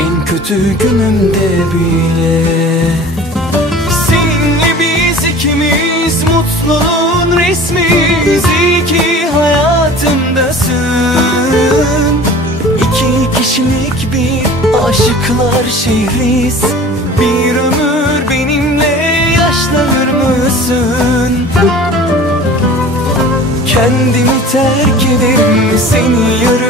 En kötü günümde bile. Seninle biz ikimiz mutluluğun resmiyiz İyi ki hayatımdasın İki kişilik bir aşıklar şehriz. Bir ömür benimle yaşlanır mısın? Kendimi terk ederim seni yarım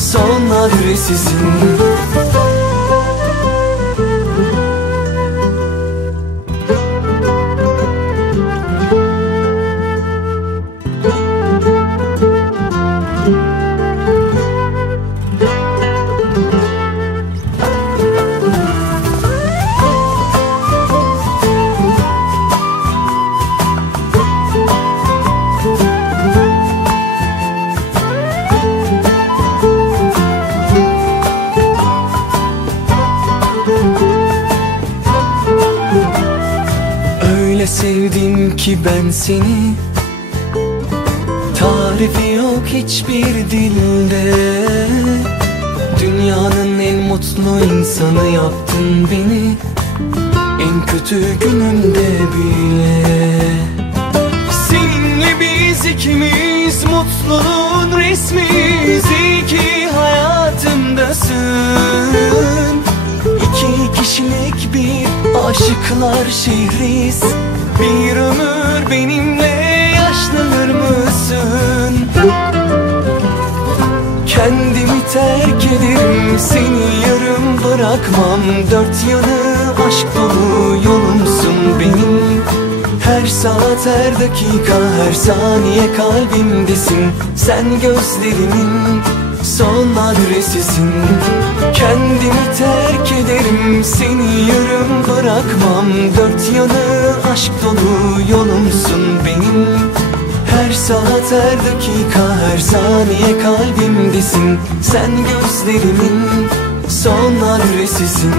son adresisin sevdim ki ben seni. Tarifi yok hiçbir dilde. Dünyanın en mutlu insanı yaptın beni. En kötü günümde bile. Seninle biz ikimiz mutluluğun resmiyiz. İyi ki hayatımdasın. İki kişilik bir aşıklar şehriz Bir ömür benimle yaşlanır mısın? Kendimi terk ederim seni yarım bırakmam. Dört yanı aşk dolu yolumsun benim. Her saat her dakika her saniye kalbimdesin. Sen gözlerimin son adresisin. Kendimi terk ederim seni bırakmam. Dört yanı aşk dolu yolumsun benim. Her saat her dakika her saniye kalbimdesin. Sen gözlerimin son adresisin